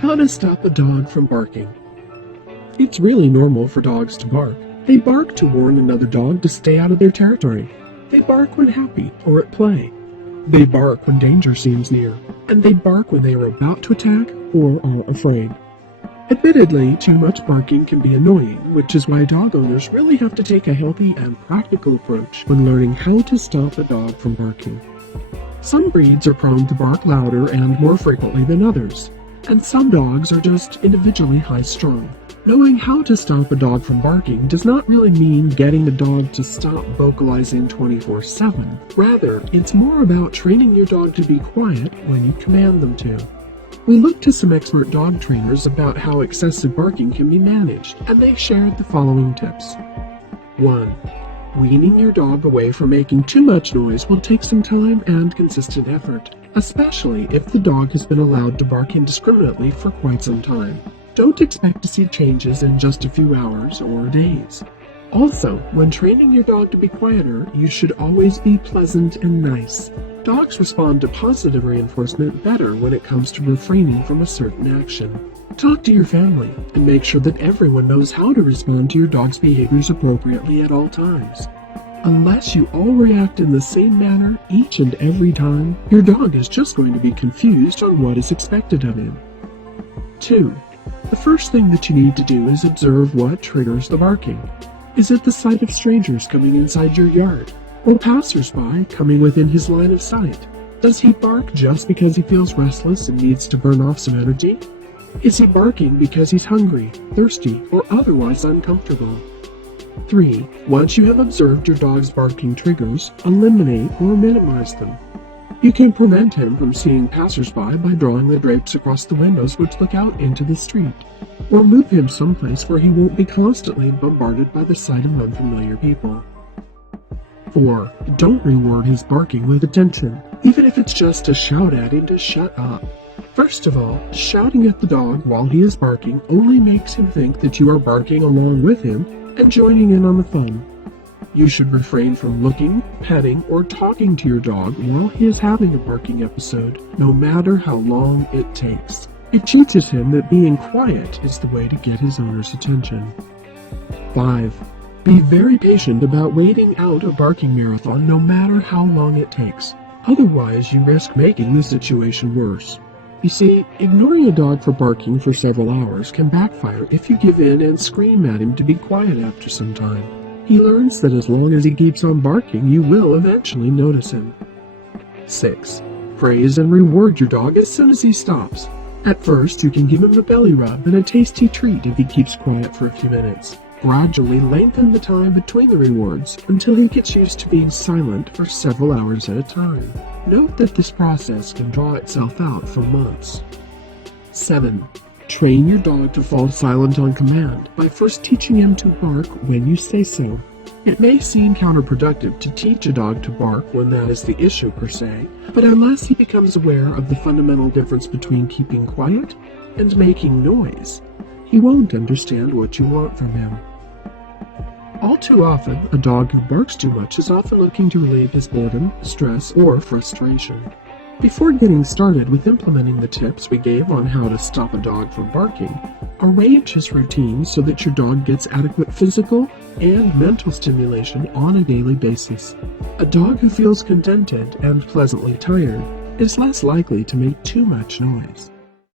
How to stop a dog from barking. It's really normal for dogs to bark. They bark to warn another dog to stay out of their territory. They bark when happy or at play. They bark when danger seems near. And they bark when they are about to attack or are afraid. Admittedly, too much barking can be annoying, which is why dog owners really have to take a healthy and practical approach when learning how to stop a dog from barking. Some breeds are prone to bark louder and more frequently than others, and some dogs are just individually high-strung. Knowing how to stop a dog from barking does not really mean getting a dog to stop vocalizing 24/7. Rather, it's more about training your dog to be quiet when you command them to. We looked to some expert dog trainers about how excessive barking can be managed, and they shared the following tips. 1. Weaning your dog away from making too much noise will take some time and consistent effort, especially if the dog has been allowed to bark indiscriminately for quite some time. Don't expect to see changes in just a few hours or days. Also, when training your dog to be quieter, you should always be pleasant and nice. Dogs respond to positive reinforcement better when it comes to refraining from a certain action. Talk to your family and make sure that everyone knows how to respond to your dog's behaviors appropriately at all times. Unless you all react in the same manner each and every time, your dog is just going to be confused on what is expected of him. 2. The first thing that you need to do is observe what triggers the barking. Is it the sight of strangers coming inside your yard, or passers-by coming within his line of sight? Does he bark just because he feels restless and needs to burn off some energy? Is he barking because he's hungry, thirsty, or otherwise uncomfortable? 3. Once you have observed your dog's barking triggers, eliminate or minimize them. You can prevent him from seeing passers-by by drawing the drapes across the windows which look out into the street, or move him someplace where he won't be constantly bombarded by the sight of unfamiliar people. 4. Don't reward his barking with attention, even if it's just to shout at him to shut up. First of all, shouting at the dog while he is barking only makes him think that you are barking along with him and joining in on the fun. You should refrain from looking, petting, or talking to your dog while he is having a barking episode, no matter how long it takes. It teaches him that being quiet is the way to get his owner's attention. 5. Be very patient about waiting out a barking marathon no matter how long it takes. Otherwise, you risk making the situation worse. You see, ignoring a dog for barking for several hours can backfire if you give in and scream at him to be quiet after some time. He learns that as long as he keeps on barking, you will eventually notice him. 6. Praise and reward your dog as soon as he stops. At first, you can give him a belly rub and a tasty treat if he keeps quiet for a few minutes. Gradually lengthen the time between the rewards until he gets used to being silent for several hours at a time. Note that this process can draw itself out for months. 7. Train your dog to fall silent on command by first teaching him to bark when you say so. It may seem counterproductive to teach a dog to bark when that is the issue per se, but unless he becomes aware of the fundamental difference between keeping quiet and making noise, he won't understand what you want from him. All too often, a dog who barks too much is often looking to relieve his boredom, stress, or frustration. Before getting started with implementing the tips we gave on how to stop a dog from barking, arrange his routine so that your dog gets adequate physical and mental stimulation on a daily basis. A dog who feels contented and pleasantly tired is less likely to make too much noise.